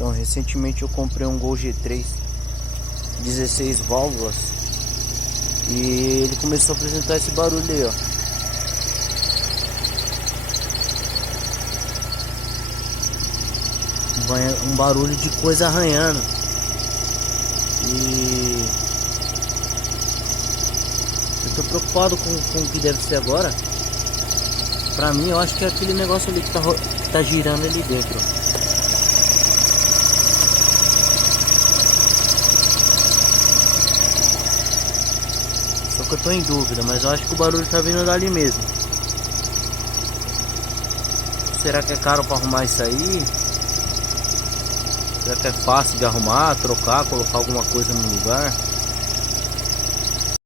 Então, recentemente eu comprei um Gol G3 16 válvulas e ele começou a apresentar esse barulho aí, ó. Um barulho de coisa arranhando. E eu tô preocupado com o que deve ser agora. Pra mim, eu acho que é aquele negócio ali que tá girando ali dentro, ó. Só que eu tô em dúvida, mas eu acho que o barulho tá vindo dali mesmo. Será que é caro pra arrumar isso aí? Será que é fácil de arrumar, trocar, colocar alguma coisa no lugar?